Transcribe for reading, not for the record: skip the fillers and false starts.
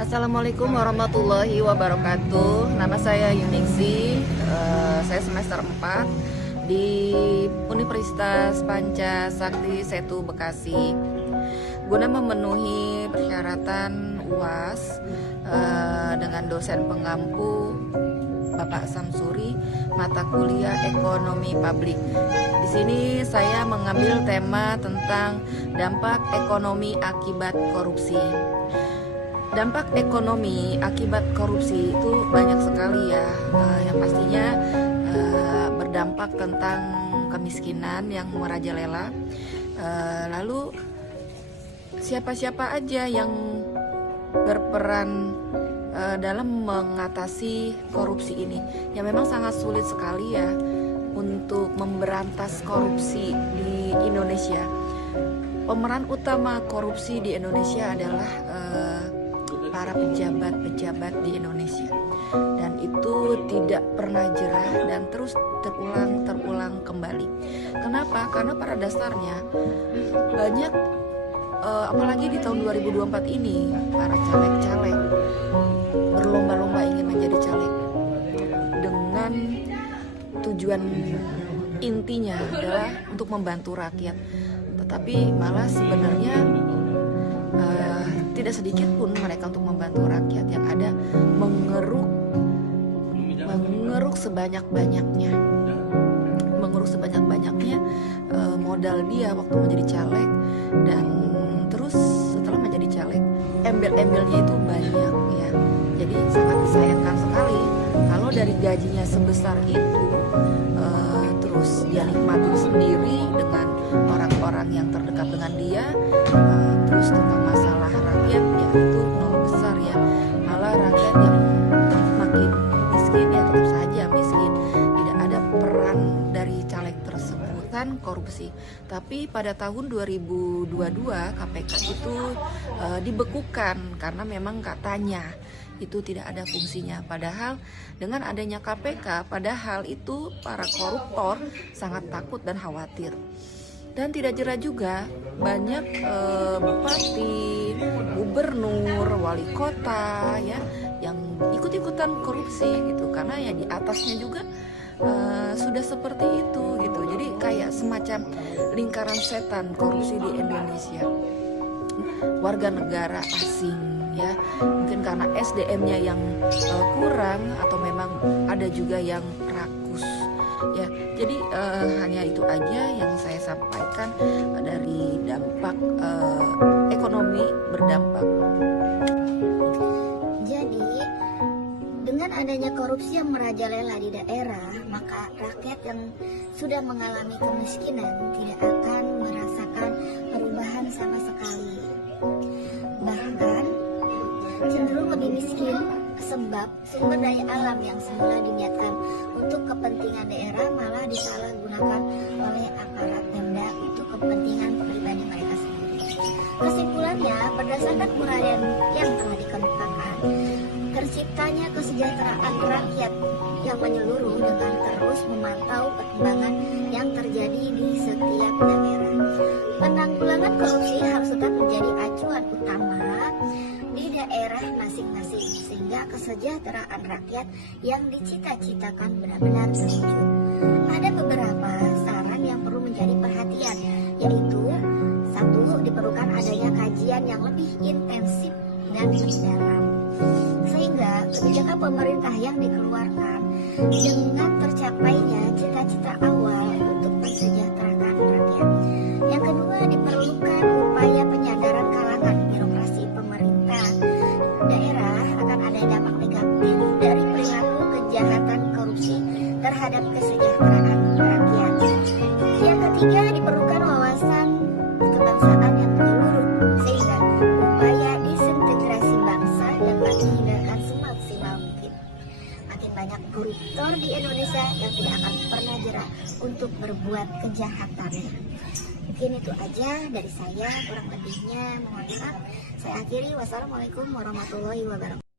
Assalamualaikum warahmatullahi wabarakatuh. Nama saya Yuningsi. Saya semester 4 di Universitas Pancasakti Setu Bekasi. Guna memenuhi persyaratan UAS dengan dosen pengampu Bapak Samsuri, mata kuliah Ekonomi Publik. Di sini saya mengambil tema tentang dampak ekonomi akibat korupsi. Dampak ekonomi akibat korupsi itu banyak sekali ya, yang pastinya berdampak tentang kemiskinan yang merajalela. Lalu siapa-siapa aja yang berperan dalam mengatasi korupsi ini? Ya memang sangat sulit sekali ya untuk memberantas korupsi di Indonesia. Pemeran utama korupsi di Indonesia adalah para pejabat-pejabat di Indonesia, dan itu tidak pernah jerah dan terus terulang kembali. Kenapa? Karena pada dasarnya banyak apalagi di tahun 2024 ini para caleg-caleg berlomba-lomba ingin menjadi caleg dengan tujuan intinya adalah untuk membantu rakyat, tetapi malah sebenarnya tidak sedikit pun mereka untuk membantu rakyat, yang ada mengeruk sebanyak-banyaknya modal dia waktu menjadi caleg, dan terus setelah menjadi caleg embel-embelnya itu banyak ya. Jadi sangat disayangkan sekali kalau dari gajinya sebesar itu terus dia nikmatin sendiri dengan orang-orang yang terdekat dengan dia, terus tentang masalah rakyat ya itu nol besar ya. Malah rakyat yang makin miskin ya tetap saja miskin, tidak ada peran dari caleg tersebut. Kan korupsi. Tapi pada tahun 2022 KPK itu dibekukan karena memang katanya itu tidak ada fungsinya. Padahal dengan adanya KPK, padahal itu para koruptor sangat takut dan khawatir. Dan tidak jerah juga banyak bupati, gubernur, wali kota ya yang ikut-ikutan korupsi gitu, karena ya di atasnya juga sudah seperti itu gitu. Jadi kayak semacam lingkaran setan korupsi di Indonesia. Warga negara asing ya, mungkin karena SDM-nya yang kurang atau memang ada juga yang rakus ya. Jadi hanya itu aja yang saya sampaikan dari dampak ekonomi berdampak. Jadi dengan adanya korupsi yang merajalela di daerah, maka rakyat yang sudah mengalami kemiskinan tidak akan merasakan perubahan sama sekali. Bahkan cenderung lebih miskin, sebab sumber daya alam yang semula diniatkan untuk kepentingan daerah malah disalahgunakan oleh aparat Pemda untuk kepentingan pribadi mereka sendiri. Kesimpulannya, berdasarkan uraian yang telah dikemukakan, terciptanya kesejahteraan rakyat yang menyeluruh dengan terus memantau perkembangan yang terjadi di setiap daerah. Penanggulangan korupsi harus tetap menjadi acuan utama di daerah masing-masing, sehingga kesejahteraan rakyat yang dicita-citakan benar-benar terwujud. Ada beberapa saran yang perlu menjadi perhatian, yaitu satu, diperlukan adanya kajian yang lebih intensif dan mendalam, sehingga kebijakan pemerintah yang dikeluarkan dengan tercapainya cita-cita awal untuk mensejahterakan rakyat. Yang kedua, diperlukan upaya penyadaran kalangan birokrasi pemerintah daerah akan ada dampak negatif dari perilaku kejahatan korupsi terhadap kesejahteraan rakyat. Yang ketiga, diperlukan wawasan kebangsaan yang menyeluruh, sehingga upaya disintegrasi bangsa dapat dihindarkan semaksimal mungkin. Makin banyak koruptor di Indonesia yang tidak akan pernah jerah untuk berbuat kejahatan. Mungkin itu aja dari saya, kurang lebihnya mohon maaf. Saya akhiri, wassalamualaikum warahmatullahi wabarakatuh.